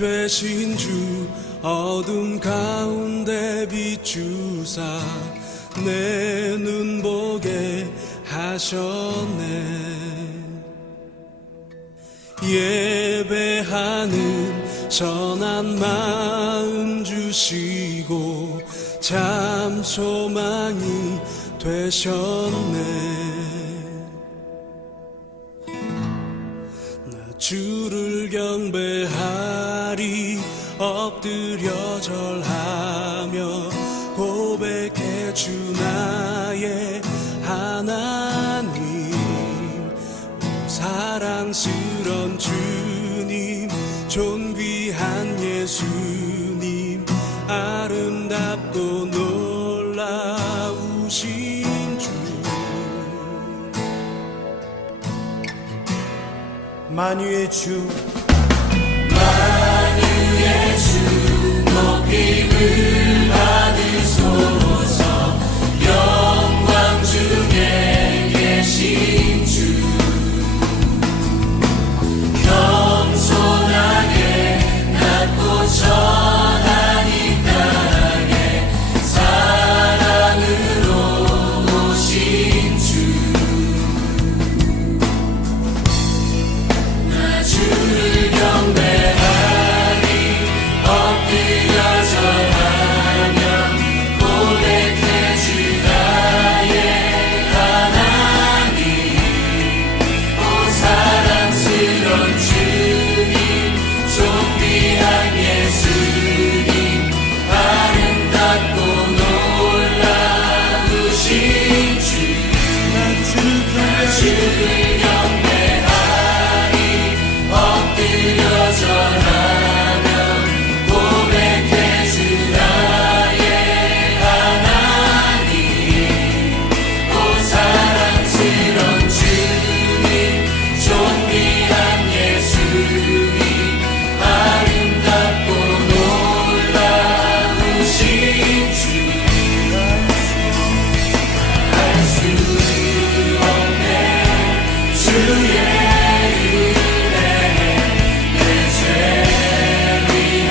되신 주 어둠 가운데 비추사 내 눈 보게 하셨네. 예배하는 선한 마음 주시고 참 소망이 되셨네. 나 주를 경배하리 엎드려 절하며 고백해 주 나의 하나님. 사랑스런 주님 존귀한 예수님 아름답고 놀라우신 주. 만유의 주 만유의 주 높임을 받으소서. 영광 중에 계신 주 겸손하게 낮고 천한 이 땅에 사랑으로 오신 주. 나 주를 경배하리 엎드려 절하며 고백해 주 나의 하나님. 오 사랑스런 주님 존귀한 예수님 아름답고 놀라우신 주. 나 주를 경배하리 엎드려 절하며 고백해 주 나의 하나님. 오 사랑스런 주님 존귀한 예수님 아름답고 놀라우신 주. 알 수 없네 주의 은혜 내 죄를 위한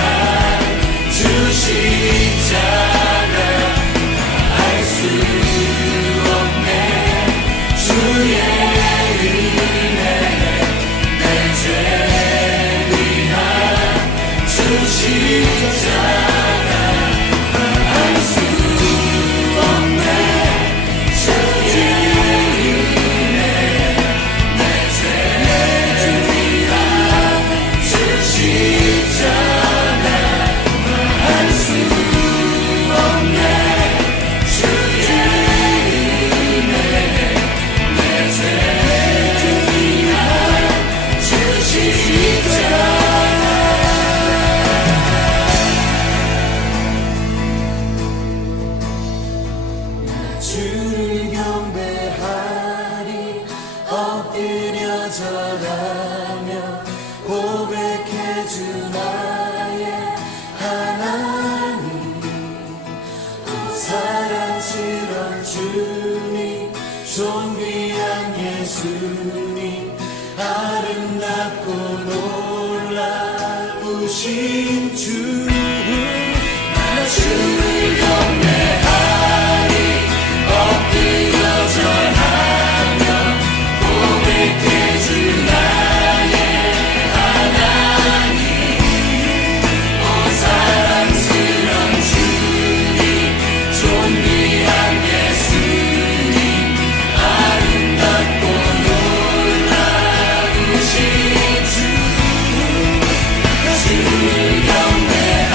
주 십자가. 알 수 없네 주의 은혜 내 죄를 위한 주 십자가. 알 수 없네 주의 은혜 내 죄를 위한 주 십자가. 알 수 없네 주의 은혜 내 죄를 위한 주 십자가. 주를 경배하리 엎드려 절하며 고백해 주 나의 하나님. 오 사랑스런 주님 존귀한 예수님 아름답고 놀라우신 주. 나 주를 경배하리 엎드려 절하며 고백해 주 나의 하나님. 오 사랑스런 주님 존귀한 예수님 아름답고 놀라우신 주. 주를 경배하리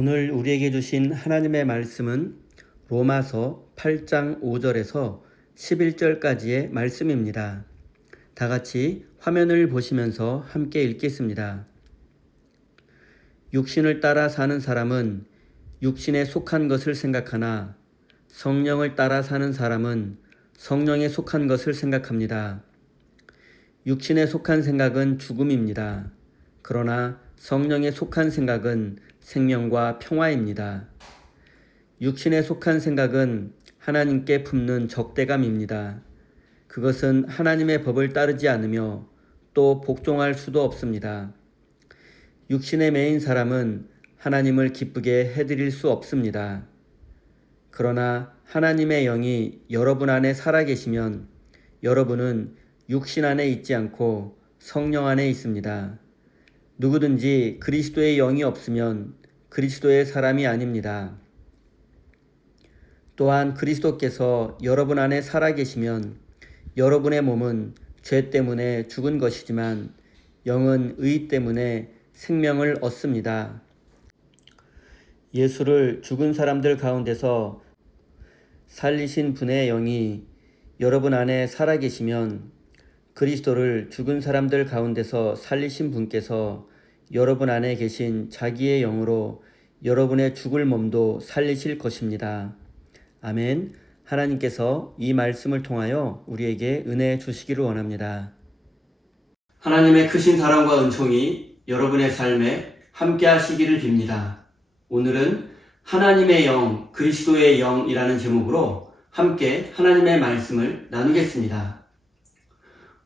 오늘 우리에게 주신 하나님의 말씀은 로마서 8장 5절에서 11절까지의 말씀입니다. 다 같이 화면을 보시면서 함께 읽겠습니다. 육신을 따라 사는 사람은 육신에 속한 것을 생각하나 성령을 따라 사는 사람은 성령에 속한 것을 생각합니다. 육신에 속한 생각은 죽음입니다. 그러나 성령에 속한 생각은 생명과 평화입니다. 육신에 속한 생각은 하나님께 품는 적대감입니다. 그것은 하나님의 법을 따르지 않으며 또 복종할 수도 없습니다. 육신에 매인 사람은 하나님을 기쁘게 해드릴 수 없습니다. 그러나 하나님의 영이 여러분 안에 살아계시면 여러분은 육신 안에 있지 않고 성령 안에 있습니다. 누구든지 그리스도의 영이 없으면 그리스도의 사람이 아닙니다. 또한 그리스도께서 여러분 안에 살아계시면 여러분의 몸은 죄 때문에 죽은 것이지만 영은 의 때문에 생명을 얻습니다. 예수를 죽은 사람들 가운데서 살리신 분의 영이 여러분 안에 살아계시면 그리스도를 죽은 사람들 가운데서 살리신 분께서 여러분 안에 계신 자기의 영으로 여러분의 죽을 몸도 살리실 것입니다. 아멘. 하나님께서 이 말씀을 통하여 우리에게 은혜 주시기를 원합니다. 하나님의 크신 사랑과 은총이 여러분의 삶에 함께 하시기를 빕니다. 오늘은 하나님의 영, 그리스도의 영이라는 제목으로 함께 하나님의 말씀을 나누겠습니다.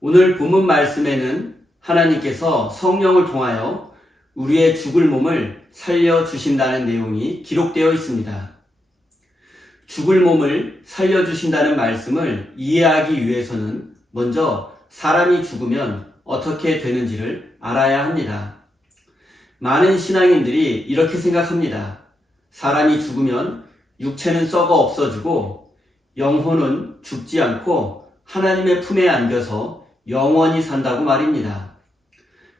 오늘 본문 말씀에는 하나님께서 성령을 통하여 우리의 죽을 몸을 살려주신다는 내용이 기록되어 있습니다. 죽을 몸을 살려주신다는 말씀을 이해하기 위해서는 먼저 사람이 죽으면 어떻게 되는지를 알아야 합니다. 많은 신앙인들이 이렇게 생각합니다. 사람이 죽으면 육체는 썩어 없어지고 영혼은 죽지 않고 하나님의 품에 안겨서 영원히 산다고 말입니다.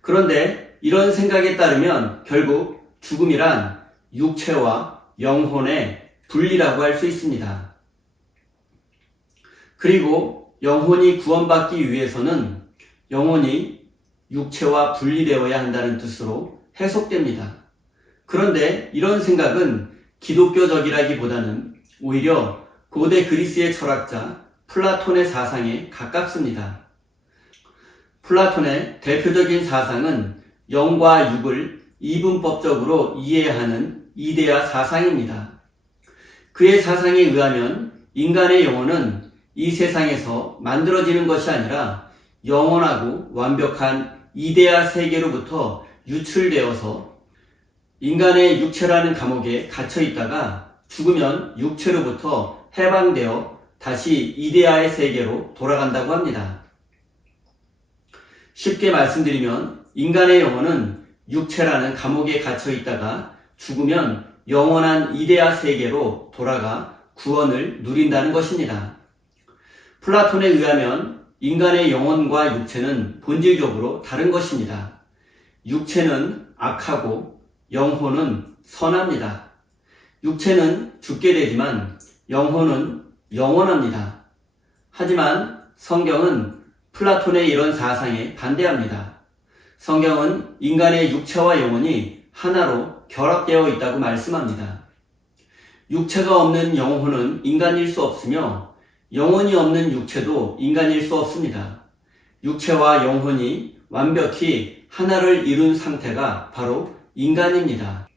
그런데 이런 생각에 따르면 결국 죽음이란 육체와 영혼의 분리라고 할 수 있습니다. 그리고 영혼이 구원받기 위해서는 영혼이 육체와 분리되어야 한다는 뜻으로 해석됩니다. 그런데 이런 생각은 기독교적이라기보다는 오히려 고대 그리스의 철학자 플라톤의 사상에 가깝습니다. 플라톤의 대표적인 사상은 영과 육을 이분법적으로 이해하는 이데아 사상입니다. 그의 사상에 의하면 인간의 영혼은 이 세상에서 만들어지는 것이 아니라 영원하고 완벽한 이데아 세계로부터 유출되어서 인간의 육체라는 감옥에 갇혀 있다가 죽으면 육체로부터 해방되어 다시 이데아의 세계로 돌아간다고 합니다. 쉽게 말씀드리면 인간의 영혼은 육체라는 감옥에 갇혀 있다가 죽으면 영원한 이데아 세계로 돌아가 구원을 누린다는 것입니다. 플라톤에 의하면 인간의 영혼과 육체는 본질적으로 다른 것입니다. 육체는 악하고 영혼은 선합니다. 육체는 죽게 되지만 영혼은 영원합니다. 하지만 성경은 플라톤의 이런 사상에 반대합니다. 성경은 인간의 육체와 영혼이 하나로 결합되어 있다고 말씀합니다. 육체가 없는 영혼은 인간일 수 없으며 영혼이 없는 육체도 인간일 수 없습니다. 육체와 영혼이 완벽히 하나를 이룬 상태가 바로 인간입니다.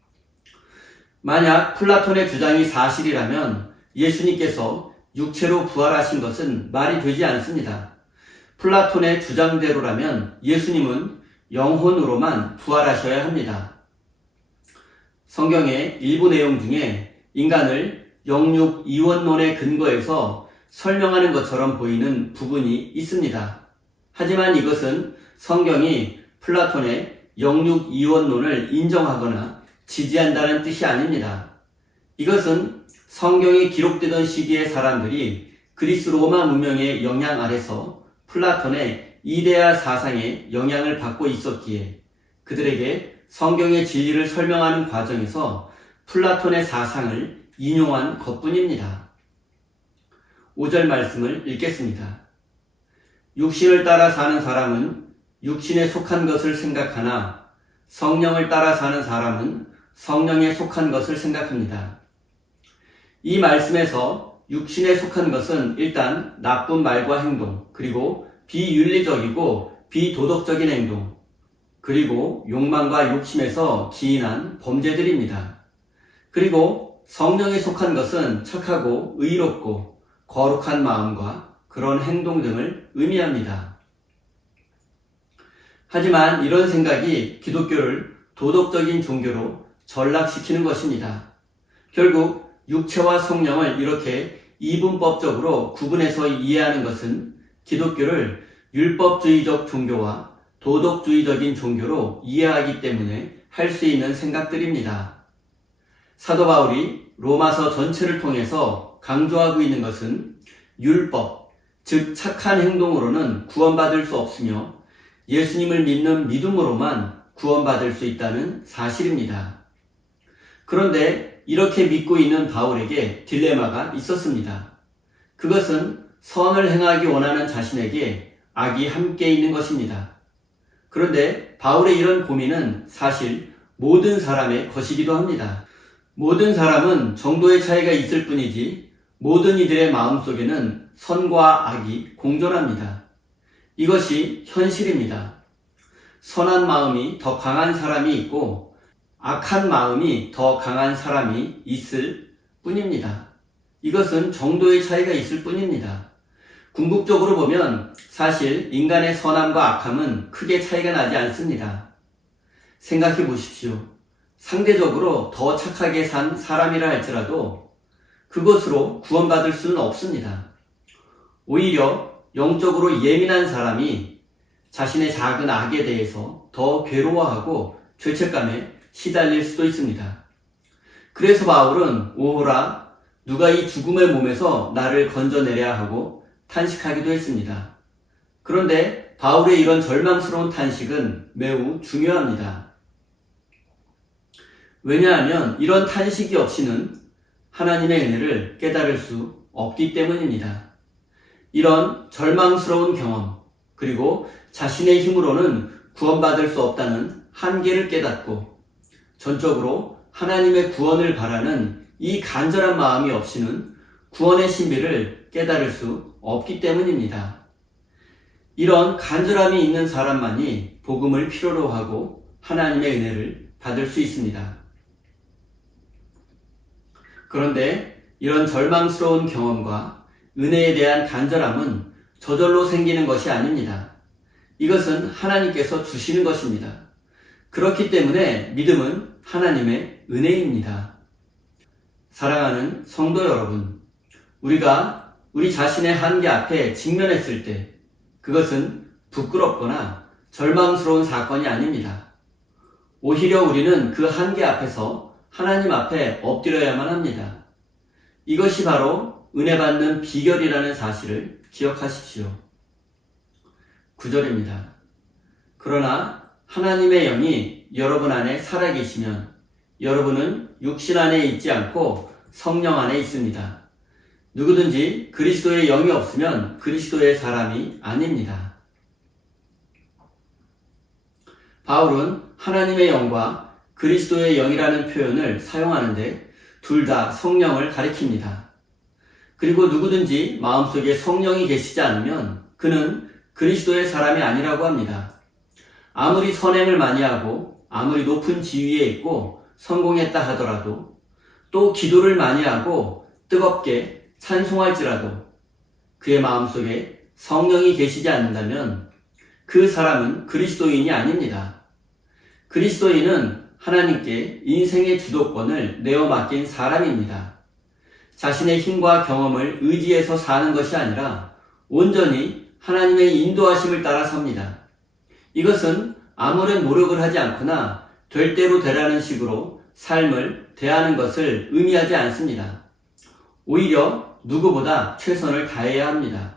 만약 플라톤의 주장이 사실이라면 예수님께서 육체로 부활하신 것은 말이 되지 않습니다. 플라톤의 주장대로라면 예수님은 영혼으로만 부활하셔야 합니다. 성경의 일부 내용 중에 인간을 영육 이원론의 근거에서 설명하는 것처럼 보이는 부분이 있습니다. 하지만 이것은 성경이 플라톤의 영육 이원론을 인정하거나 지지한다는 뜻이 아닙니다. 이것은 성경이 기록되던 시기의 사람들이 그리스 로마 문명의 영향 아래서 플라톤의 이데아 사상의 영향을 받고 있었기에 그들에게 성경의 진리를 설명하는 과정에서 플라톤의 사상을 인용한 것뿐입니다. 5절 말씀을 읽겠습니다. 육신을 따라 사는 사람은 육신에 속한 것을 생각하나 성령을 따라 사는 사람은 성령에 속한 것을 생각합니다. 이 말씀에서 육신에 속한 것은 일단 나쁜 말과 행동, 그리고 비윤리적이고 비도덕적인 행동, 그리고 욕망과 욕심에서 기인한 범죄들입니다. 그리고 성령에 속한 것은 착하고 의롭고 거룩한 마음과 그런 행동 등을 의미합니다. 하지만 이런 생각이 기독교를 도덕적인 종교로 전락시키는 것입니다. 결국 육체와 성령을 이렇게 이분법적으로 구분해서 이해하는 것은 기독교를 율법주의적 종교와 도덕주의적인 종교로 이해하기 때문에 할 수 있는 생각들입니다. 사도 바울이 로마서 전체를 통해서 강조하고 있는 것은 율법, 즉 착한 행동으로는 구원받을 수 없으며 예수님을 믿는 믿음으로만 구원받을 수 있다는 사실입니다. 그런데 이렇게 믿고 있는 바울에게 딜레마가 있었습니다. 그것은 선을 행하기 원하는 자신에게 악이 함께 있는 것입니다. 그런데 바울의 이런 고민은 사실 모든 사람의 것이기도 합니다. 모든 사람은 정도의 차이가 있을 뿐이지 모든 이들의 마음속에는 선과 악이 공존합니다. 이것이 현실입니다. 선한 마음이 더 강한 사람이 있고 악한 마음이 더 강한 사람이 있을 뿐입니다. 이것은 정도의 차이가 있을 뿐입니다. 궁극적으로 보면 사실 인간의 선함과 악함은 크게 차이가 나지 않습니다. 생각해 보십시오. 상대적으로 더 착하게 산 사람이라 할지라도 그것으로 구원받을 수는 없습니다. 오히려 영적으로 예민한 사람이 자신의 작은 악에 대해서 더 괴로워하고 죄책감에 시달릴 수도 있습니다. 그래서 바울은 오호라 누가 이 죽음의 몸에서 나를 건져내랴 하고 탄식하기도 했습니다. 그런데 바울의 이런 절망스러운 탄식은 매우 중요합니다. 왜냐하면 이런 탄식이 없이는 하나님의 은혜를 깨달을 수 없기 때문입니다. 이런 절망스러운 경험, 그리고 자신의 힘으로는 구원받을 수 없다는 한계를 깨닫고 전적으로 하나님의 구원을 바라는 이 간절한 마음이 없이는 구원의 신비를 깨달을 수 없기 때문입니다. 이런 간절함이 있는 사람만이 복음을 필요로 하고 하나님의 은혜를 받을 수 있습니다. 그런데 이런 절망스러운 경험과 은혜에 대한 간절함은 저절로 생기는 것이 아닙니다. 이것은 하나님께서 주시는 것입니다. 그렇기 때문에 믿음은 하나님의 은혜입니다. 사랑하는 성도 여러분, 우리가 우리 자신의 한계 앞에 직면했을 때 그것은 부끄럽거나 절망스러운 사건이 아닙니다. 오히려 우리는 그 한계 앞에서 하나님 앞에 엎드려야만 합니다. 이것이 바로 은혜 받는 비결이라는 사실을 기억하십시오. 9절입니다. 그러나 하나님의 영이 여러분 안에 살아계시면 여러분은 육신 안에 있지 않고 성령 안에 있습니다. 누구든지 그리스도의 영이 없으면 그리스도의 사람이 아닙니다. 바울은 하나님의 영과 그리스도의 영이라는 표현을 사용하는데 둘 다 성령을 가리킵니다. 그리고 누구든지 마음속에 성령이 계시지 않으면 그는 그리스도의 사람이 아니라고 합니다. 아무리 선행을 많이 하고 아무리 높은 지위에 있고 성공했다 하더라도 또 기도를 많이 하고 뜨겁게 찬송할지라도 그의 마음속에 성령이 계시지 않는다면 그 사람은 그리스도인이 아닙니다. 그리스도인은 하나님께 인생의 주도권을 내어 맡긴 사람입니다. 자신의 힘과 경험을 의지해서 사는 것이 아니라 온전히 하나님의 인도하심을 따라 삽니다. 이것은 아무런 노력을 하지 않거나 될 대로 되라는 식으로 삶을 대하는 것을 의미하지 않습니다. 오히려 누구보다 최선을 다해야 합니다.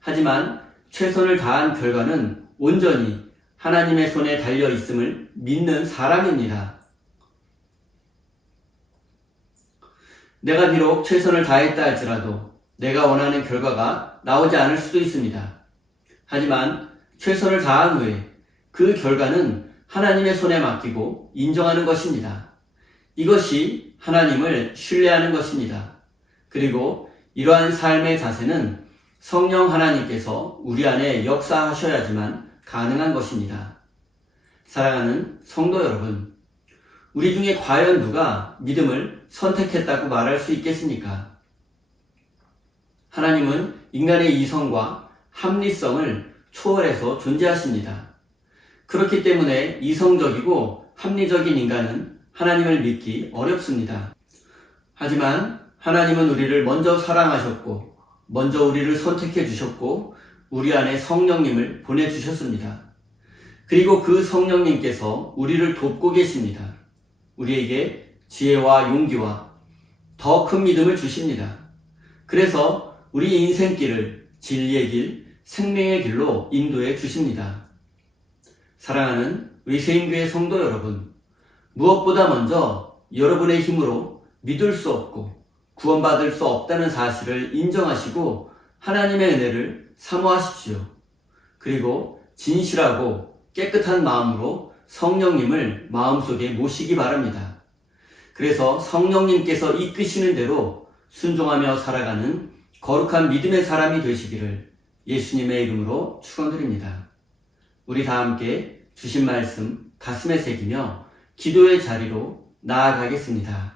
하지만 최선을 다한 결과는 온전히 하나님의 손에 달려 있음을 믿는 사람입니다. 내가 비록 최선을 다했다 할지라도 내가 원하는 결과가 나오지 않을 수도 있습니다. 하지만 최선을 다한 후에 그 결과는 하나님의 손에 맡기고 인정하는 것입니다. 이것이 하나님을 신뢰하는 것입니다. 그리고 이러한 삶의 자세는 성령 하나님께서 우리 안에 역사하셔야지만 가능한 것입니다. 사랑하는 성도 여러분, 우리 중에 과연 누가 믿음을 선택했다고 말할 수 있겠습니까? 하나님은 인간의 이성과 합리성을 초월해서 존재하십니다. 그렇기 때문에 이성적이고 합리적인 인간은 하나님을 믿기 어렵습니다. 하지만 하나님은 우리를 먼저 사랑하셨고 먼저 우리를 선택해 주셨고 우리 안에 성령님을 보내주셨습니다. 그리고 그 성령님께서 우리를 돕고 계십니다. 우리에게 지혜와 용기와 더 큰 믿음을 주십니다. 그래서 우리 인생길을 진리의 길, 생명의 길로 인도해 주십니다. 사랑하는 우리 세임교회 성도 여러분, 무엇보다 먼저 여러분의 힘으로 믿을 수 없고 구원받을 수 없다는 사실을 인정하시고 하나님의 은혜를 사모하십시오. 그리고 진실하고 깨끗한 마음으로 성령님을 마음속에 모시기 바랍니다. 그래서 성령님께서 이끄시는 대로 순종하며 살아가는 거룩한 믿음의 사람이 되시기를 예수님의 이름으로 축원드립니다. 우리 다 함께 주신 말씀 가슴에 새기며 기도의 자리로 나아가겠습니다.